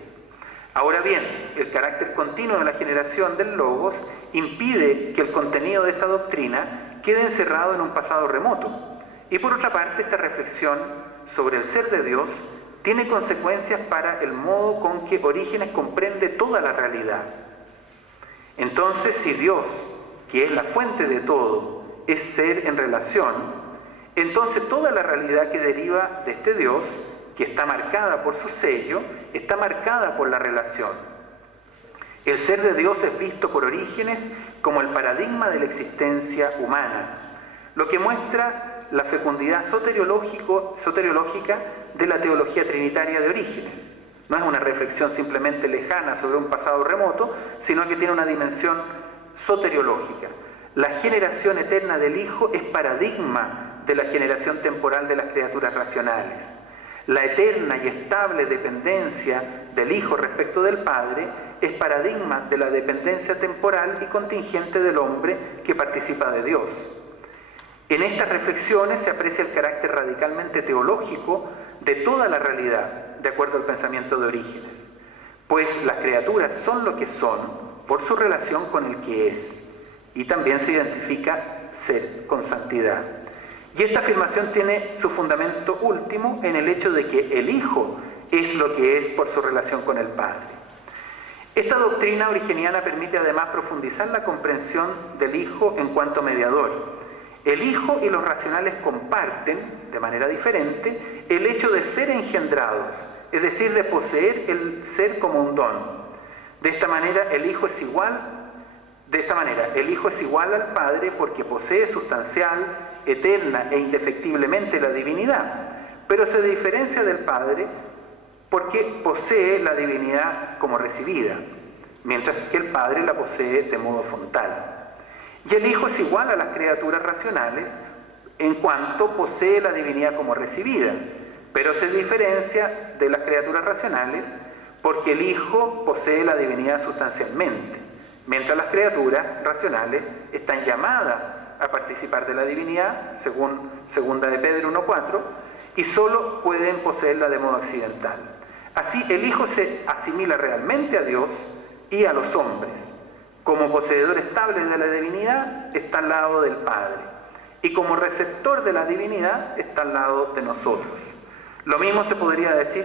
Ahora bien, el carácter continuo de la generación del Logos impide que el contenido de esta doctrina quede encerrado en un pasado remoto. Y por otra parte, esta reflexión sobre el ser de Dios tiene consecuencias para el modo con que Orígenes comprende toda la realidad. Entonces, si Dios, que es la fuente de todo, es ser en relación, entonces toda la realidad que deriva de este Dios, que está marcada por su sello, está marcada por la relación. El ser de Dios es visto por Orígenes como el paradigma de la existencia humana, lo que muestra la fecundidad soteriológica de la teología trinitaria de Orígenes. No es una reflexión simplemente lejana sobre un pasado remoto, sino que tiene una dimensión soteriológica. La generación eterna del Hijo es paradigma de la generación temporal de las criaturas racionales. La eterna y estable dependencia del Hijo respecto del Padre es paradigma de la dependencia temporal y contingente del hombre que participa de Dios. En estas reflexiones se aprecia el carácter radicalmente teológico de toda la realidad, de acuerdo al pensamiento de Orígenes, pues las criaturas son lo que son por su relación con el que es, y también se identifica ser con santidad. Y esta afirmación tiene su fundamento último en el hecho de que el Hijo es lo que es por su relación con el Padre. Esta doctrina origeniana permite además profundizar la comprensión del Hijo en cuanto mediador. El Hijo y los racionales comparten, de manera diferente, el hecho de ser engendrados, es decir, de poseer el ser como un don. De esta manera, el Hijo es igual al Padre porque posee sustancial, eterna e indefectiblemente la divinidad, pero se diferencia del Padre porque posee la divinidad como recibida, mientras que el Padre la posee de modo frontal. Y el Hijo es igual a las criaturas racionales en cuanto posee la divinidad como recibida, pero se diferencia de las criaturas racionales porque el Hijo posee la divinidad sustancialmente, mientras las criaturas racionales están llamadas a participar de la divinidad, según 2 de Pedro 1:4, y solo pueden poseerla de modo accidental. Así, el Hijo se asimila realmente a Dios y a los hombres. Como poseedor estable de la divinidad, está al lado del Padre, y como receptor de la divinidad, está al lado de nosotros. Lo mismo se podría decir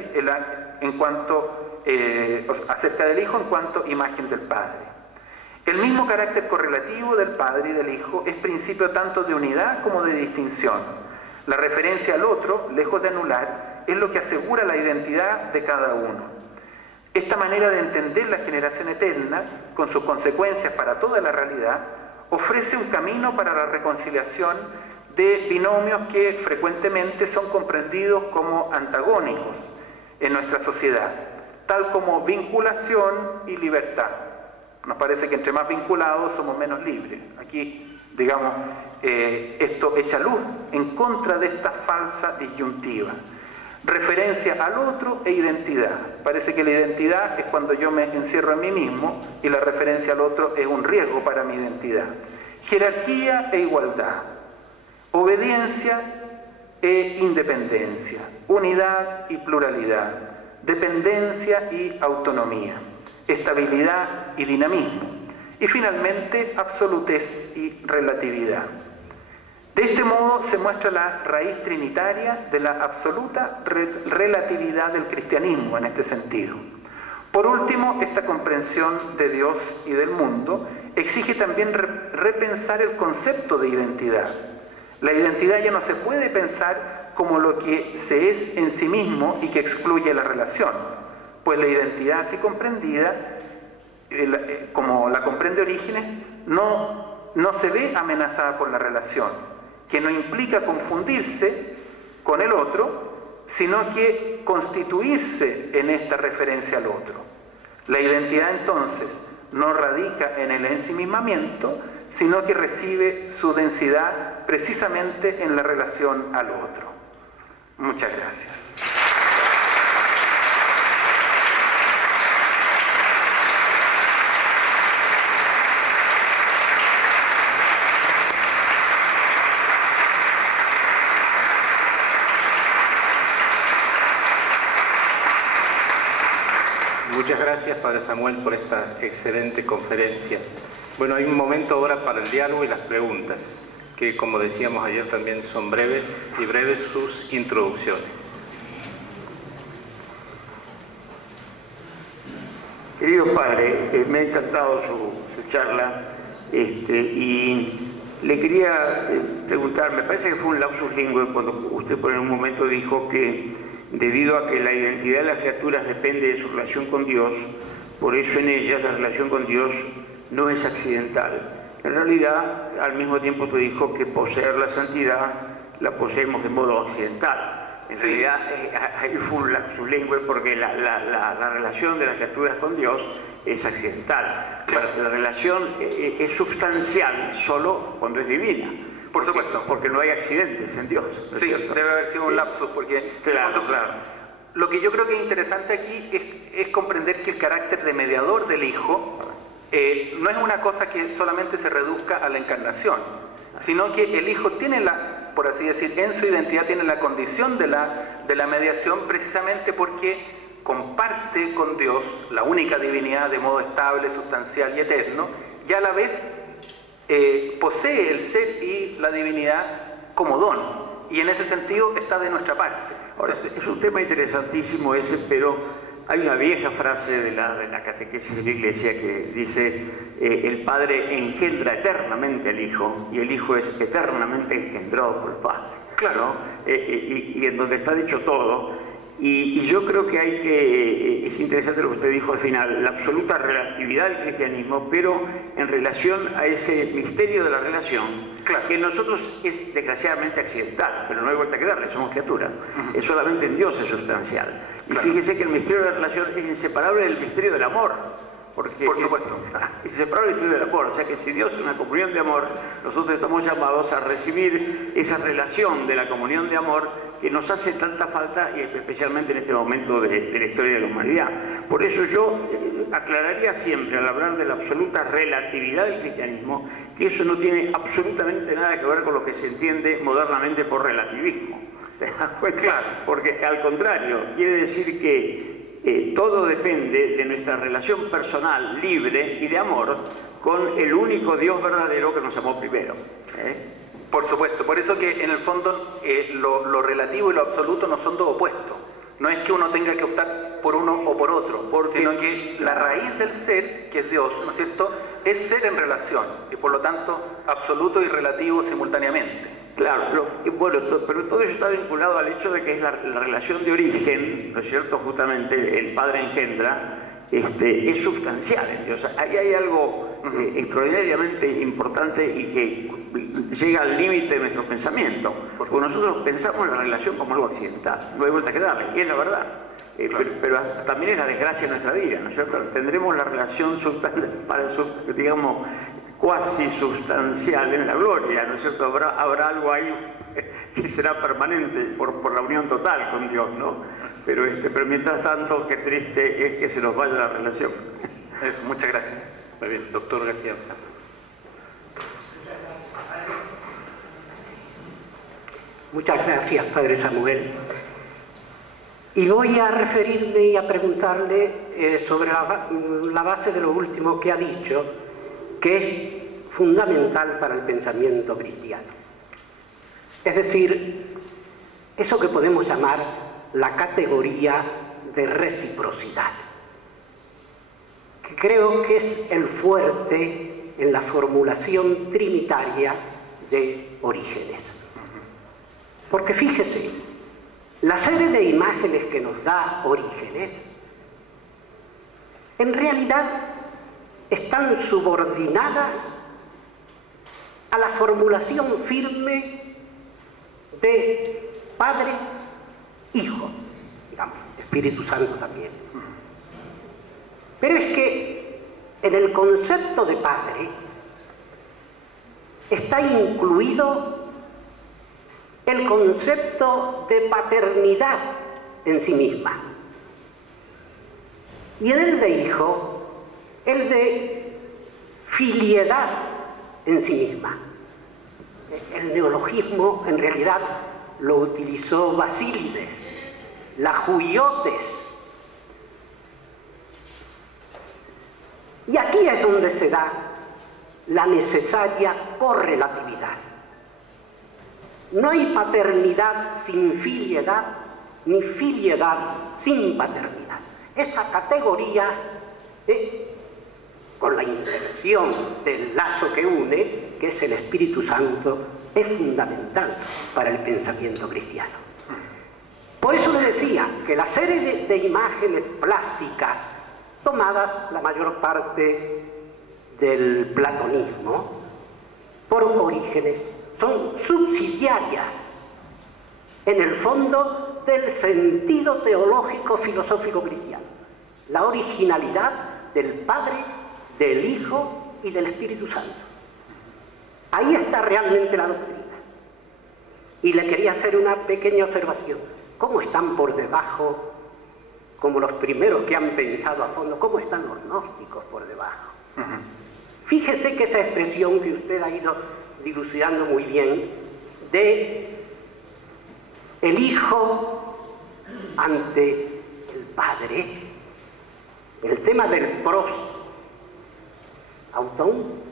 acerca del Hijo en cuanto imagen del Padre. El mismo carácter correlativo del Padre y del Hijo es principio tanto de unidad como de distinción. La referencia al otro, lejos de anular, es lo que asegura la identidad de cada uno. Esta manera de entender la generación eterna, con sus consecuencias para toda la realidad, ofrece un camino para la reconciliación de binomios que frecuentemente son comprendidos como antagónicos en nuestra sociedad, tal como vinculación y libertad. Nos parece que entre más vinculados somos menos libres. Aquí, digamos, esto echa luz en contra de esta falsa disyuntiva. Referencia al otro e identidad. Parece que la identidad es cuando yo me encierro en mí mismo y la referencia al otro es un riesgo para mi identidad. Jerarquía e igualdad. Obediencia e independencia. Unidad y pluralidad. Dependencia y autonomía. Estabilidad y dinamismo. Y finalmente, absolutez y relatividad. De este modo se muestra la raíz trinitaria de la absoluta relatividad del cristianismo en este sentido. Por último, esta comprensión de Dios y del mundo exige también repensar el concepto de identidad. La identidad ya no se puede pensar como lo que se es en sí mismo y que excluye la relación, pues la identidad así comprendida, como la comprende Orígenes, no se ve amenazada por la relación, que no implica confundirse con el otro, sino que constituirse en esta referencia al otro. La identidad entonces no radica en el ensimismamiento, sino que recibe su densidad precisamente en la relación al otro. Muchas gracias. Muchas gracias, Padre Samuel, por esta excelente conferencia. Bueno, hay un momento ahora para el diálogo y las preguntas, que como decíamos ayer también son breves y breves sus introducciones. Querido Padre, me ha encantado su charla y le quería preguntar, me parece que fue un lapsus linguae cuando usted por un momento dijo que debido a que la identidad de las criaturas depende de su relación con Dios, por eso en ellas la relación con Dios no es accidental. En realidad, al mismo tiempo usted dijo que poseer la santidad la poseemos de modo accidental. En realidad, ahí fue un lapsus linguae porque la relación de las criaturas con Dios es accidental. La relación es sustancial solo cuando es divina. Por supuesto. Porque no hay accidentes en Dios. ¿No es sí, cierto? Debe haber sido un lapsus porque... Claro. Lo que yo creo que es interesante aquí es comprender que el carácter de mediador del Hijo no es una cosa que solamente se reduzca a la encarnación, sino que el Hijo tiene por así decir, en su identidad tiene la condición de la mediación precisamente porque comparte con Dios la única divinidad de modo estable, sustancial y eterno, y a la vez posee el ser y la divinidad como don, y en ese sentido está de nuestra parte. Ahora, es un tema interesantísimo ese, pero hay una vieja frase de la catequesis de la Iglesia que dice el Padre engendra eternamente al Hijo y el Hijo es eternamente engendrado por el Padre. Claro. ¿No? Y en donde está dicho todo. Y yo creo que es interesante lo que usted dijo al final, la absoluta relatividad del cristianismo, pero en relación a ese misterio de la relación, claro, que en nosotros es desgraciadamente accidental, pero no hay vuelta que darle, somos criaturas. Es solamente en Dios es sustancial. Y claro, fíjese que el misterio de la relación es inseparable del misterio del amor. Porque por supuesto. Es inseparable del misterio del amor. O sea que si Dios es una comunión de amor, nosotros estamos llamados a recibir esa relación de la comunión de amor que nos hace tanta falta, y especialmente en este momento de la historia de la humanidad. Por eso yo aclararía siempre, al hablar de la absoluta relatividad del cristianismo, que eso no tiene absolutamente nada que ver con lo que se entiende modernamente por relativismo. ¿Te das cuenta? Claro. Porque al contrario, quiere decir que todo depende de nuestra relación personal, libre y de amor con el único Dios verdadero que nos amó primero. Por supuesto, por eso que en el fondo lo relativo y lo absoluto no son dos opuestos. No es que uno tenga que optar por uno o por otro, sino que la raíz del ser, que es Dios, ¿no es cierto?, es ser en relación, y por lo tanto absoluto y relativo simultáneamente. Claro, pero todo eso está vinculado al hecho de que es la relación de origen, ¿no es cierto?, justamente el Padre engendra, es sustancial. O sea, ahí hay algo extraordinariamente importante y que llega al límite de nuestro pensamiento, porque nosotros pensamos la relación como algo accidental, no hay vuelta que darle, y es la verdad. Pero también es la desgracia de nuestra vida, ¿no es cierto? Tendremos la relación digamos, cuasi sustancial en la gloria, ¿no es cierto? Habrá algo ahí que será permanente por la unión total con Dios, ¿no? Pero mientras tanto, qué triste es que se nos vaya la relación. Muchas gracias. Muy bien, doctor García. Muchas gracias, Padre Samuel. Y voy a referirme y a preguntarle sobre la base de lo último que ha dicho, que es fundamental para el pensamiento cristiano. Es decir, eso que podemos llamar la categoría de reciprocidad, que creo que es el fuerte en la formulación trinitaria de Orígenes. Porque fíjese, la serie de imágenes que nos da Orígenes, en realidad están subordinadas a la formulación firme de Padre, Hijo, digamos, Espíritu Santo también. Pero es que en el concepto de Padre está incluido el concepto de paternidad en sí misma. Y en el de Hijo, el de filiedad en sí misma. El neologismo en realidad lo utilizó Basílides, la huiotes. aquí es donde se da la necesaria correlatividad. No hay paternidad sin filiedad, ni filiedad sin paternidad. Esa categoría, con la inserción del lazo que une, que es el Espíritu Santo, es fundamental para el pensamiento cristiano. Por eso le decía que la serie de imágenes plásticas tomadas la mayor parte del platonismo por Orígenes son subsidiarias en el fondo del sentido teológico filosófico cristiano, la originalidad del Padre, del Hijo y del Espíritu Santo. Ahí está realmente la doctrina. Y le quería hacer una pequeña observación. ¿Cómo están por debajo, como los primeros que han pensado a fondo, cómo están los gnósticos por debajo? Fíjese que esa expresión que usted ha ido dilucidando muy bien, de el Hijo ante el Padre, el tema del pros autón.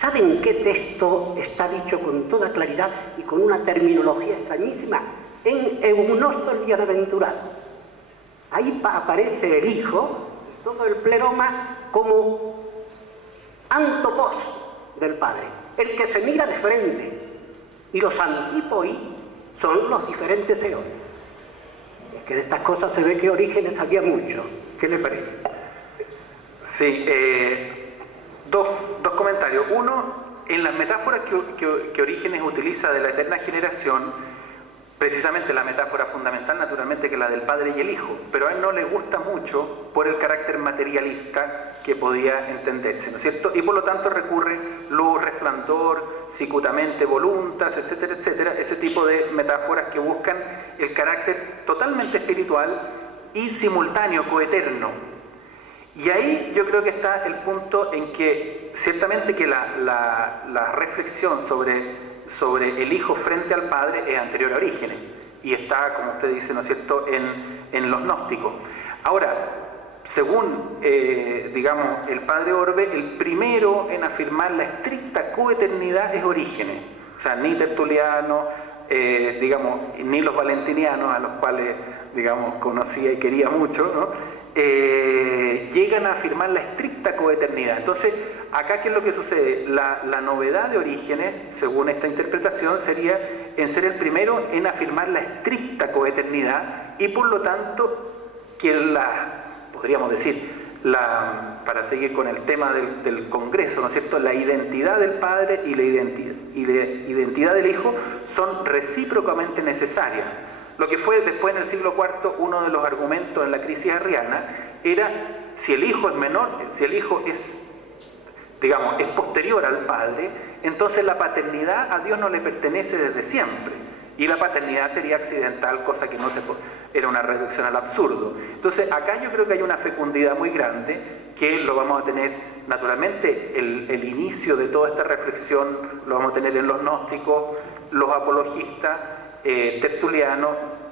¿Saben qué texto está dicho con toda claridad y con una terminología extrañísima? En Eunosto el Bienaventurado. Ahí aparece el Hijo, todo el pleroma, como antopos del Padre, el que se mira de frente, y los antipoi son los diferentes eones. Es que de estas cosas se ve que Orígenes sabía mucho. ¿Qué le parece? Sí, dos comentarios. Uno, en las metáforas que Orígenes utiliza de la eterna generación, precisamente la metáfora fundamental, naturalmente, que es la del Padre y el Hijo, pero a él no le gusta mucho por el carácter materialista que podía entenderse, ¿no es cierto? Y por lo tanto recurre luz, resplandor, sicutamente voluntas, etcétera, etcétera, ese tipo de metáforas que buscan el carácter totalmente espiritual y simultáneo, coeterno. Y ahí yo creo que está el punto en que ciertamente que la reflexión sobre el Hijo frente al Padre es anterior a Orígenes y está, como usted dice, ¿no es cierto?, en los gnósticos. Ahora, según, digamos, el Padre Orbe, el primero en afirmar la estricta coeternidad es Orígenes. O sea, ni Tertuliano, digamos, ni los valentinianos, a los cuales, digamos, conocía y quería mucho, ¿no?, llegan a afirmar la estricta coeternidad. Entonces, acá, ¿qué es lo que sucede? La novedad de Orígenes, según esta interpretación, sería en ser el primero en afirmar la estricta coeternidad y, por lo tanto, que podríamos decir, para seguir con el tema del Congreso, ¿no es cierto?, la identidad del Padre y la identidad del Hijo son recíprocamente necesarias. Lo que fue después en el siglo IV uno de los argumentos en la crisis arriana era si el Hijo es menor, si el Hijo es, digamos, es posterior al Padre, entonces la paternidad a Dios no le pertenece desde siempre y la paternidad sería accidental, cosa que era una reducción al absurdo. Entonces acá yo creo que hay una fecundidad muy grande que lo vamos a tener naturalmente, el inicio de toda esta reflexión lo vamos a tener en los gnósticos, los apologistas, Tertuliano.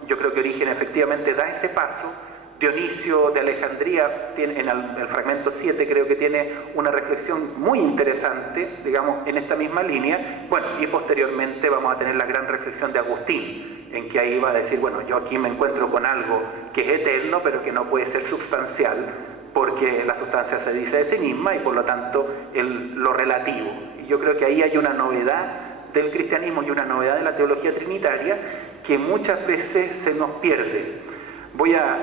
Yo creo que Orígenes efectivamente da ese paso. Dionisio de Alejandría tiene, en el fragmento 7 creo que tiene una reflexión muy interesante, digamos, en esta misma línea. Bueno, y posteriormente vamos a tener la gran reflexión de Agustín, en que ahí va a decir, bueno, yo aquí me encuentro con algo que es eterno, pero que no puede ser substancial, porque la sustancia se dice de sí misma y por lo tanto lo relativo. Y yo creo que ahí hay una novedad del cristianismo y una novedad de la teología trinitaria que muchas veces se nos pierde. Voy a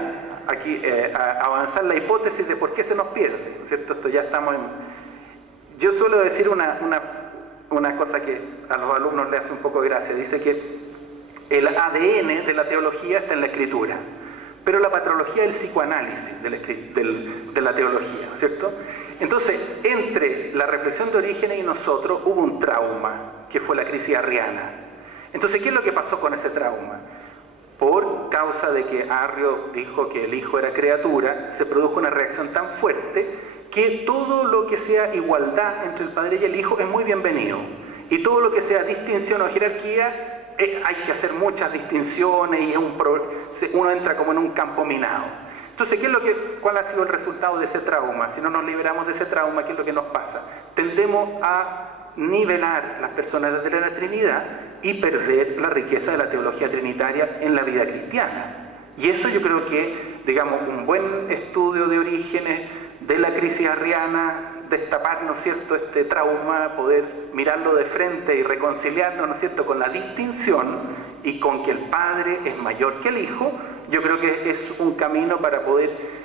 avanzar la hipótesis de por qué se nos pierde, ¿no es cierto? Esto ya estamos en... Yo suelo decir una cosa que a los alumnos les hace un poco de gracia. Dice que el ADN de la teología está en la escritura, pero la patrología es el psicoanálisis de la teología, ¿no es cierto? Entonces, entre la reflexión de Orígenes y nosotros hubo un trauma, que fue la crisis arriana. Entonces, ¿qué es lo que pasó con ese trauma? Por causa de que Arrio dijo que el Hijo era criatura, se produjo una reacción tan fuerte que todo lo que sea igualdad entre el Padre y el Hijo es muy bienvenido. Y todo lo que sea distinción o jerarquía, hay que hacer muchas distinciones y uno entra como en un campo minado. Entonces, ¿cuál ha sido el resultado de ese trauma? Si no nos liberamos de ese trauma, ¿qué es lo que nos pasa? Tendemos a nivelar las personas de la Trinidad y perder la riqueza de la teología trinitaria en la vida cristiana. Y eso yo creo que, digamos, un buen estudio de orígenes de la crisis arriana, destapar, ¿no es cierto?, este trauma, poder mirarlo de frente y reconciliarnos, ¿no es cierto?, con la distinción y con que el Padre es mayor que el Hijo, yo creo que es un camino para poder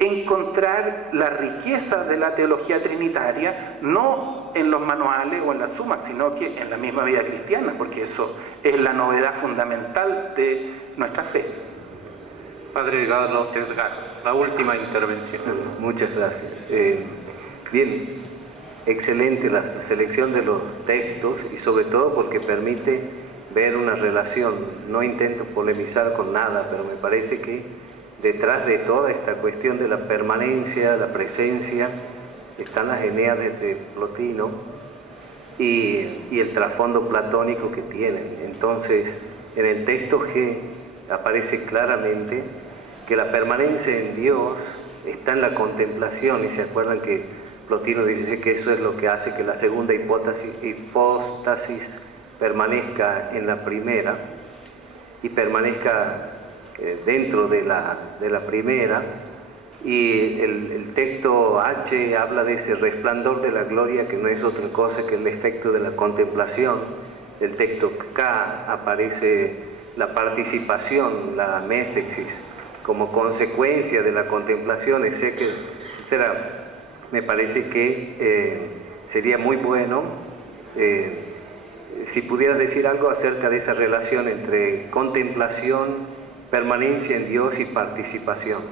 encontrar la riqueza de la teología trinitaria, no en los manuales o en las sumas, sino que en la misma vida cristiana, porque eso es la novedad fundamental de nuestra fe. Padre Edgardo, la última intervención. Muchas gracias. Bien, excelente la selección de los textos y sobre todo porque permite ver una relación. No intento polemizar con nada, pero me parece que detrás de toda esta cuestión de la permanencia, la presencia, están las Eneas de Plotino y el trasfondo platónico que tienen. Entonces, en el texto G aparece claramente que la permanencia en Dios está en la contemplación, y se acuerdan que Plotino dice que eso es lo que hace que la segunda hipóstasis permanezca en la primera y permanezca dentro de la primera, y el texto H habla de ese resplandor de la gloria que no es otra cosa que el efecto de la contemplación. El texto K aparece la participación, la métexis, como consecuencia de la contemplación, etcétera. Me parece que sería muy bueno si pudieras decir algo acerca de esa relación entre contemplación, permanencia en Dios y participación.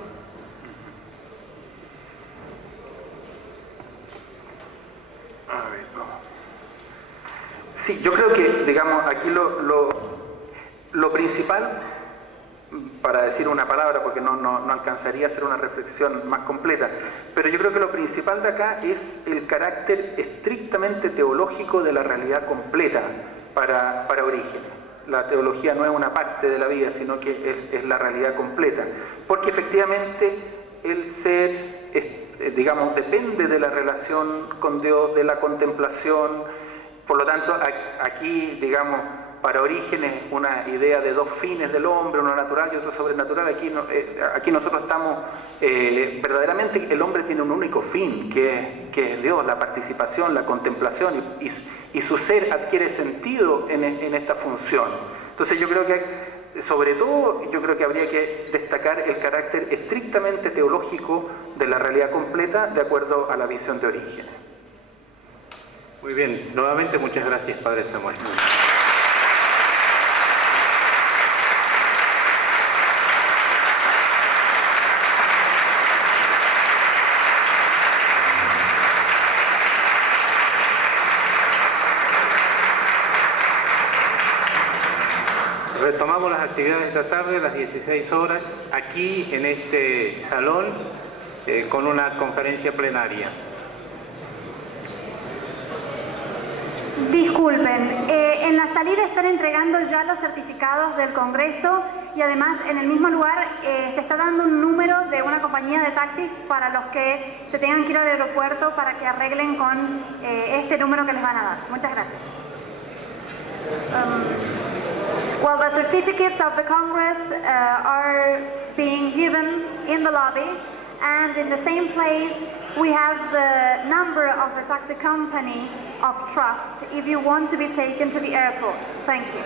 A ver, sí, yo creo que, digamos, aquí lo principal, para decir una palabra, porque no alcanzaría a hacer una reflexión más completa, pero yo creo que lo principal de acá es el carácter estrictamente teológico de la realidad completa para Orígenes. La teología no es una parte de la vida, sino que es la realidad completa, porque efectivamente el ser, digamos, depende de la relación con Dios, de la contemplación. Por lo tanto, aquí, digamos, para Orígenes, una idea de dos fines del hombre, uno natural y otro sobrenatural. Aquí nosotros estamos, verdaderamente el hombre tiene un único fin, que es Dios, la participación, la contemplación, y su ser adquiere sentido en esta función. Entonces yo creo que, sobre todo, yo creo que habría que destacar el carácter estrictamente teológico de la realidad completa, de acuerdo a la visión de Orígenes. Muy bien, nuevamente muchas gracias, Padre Samuel. Retomamos las actividades de esta tarde, a las 16 horas, aquí en este salón, con una conferencia plenaria. Disculpen, en la salida están entregando ya los certificados del Congreso y además en el mismo lugar se está dando un número de una compañía de taxis para los que se tengan que ir al aeropuerto para que arreglen con este número que les van a dar. Muchas gracias. Well, the certificates of the Congress are being given in the lobby, and in the same place we have the number of the taxi company of trust if you want to be taken to the airport. Thank you.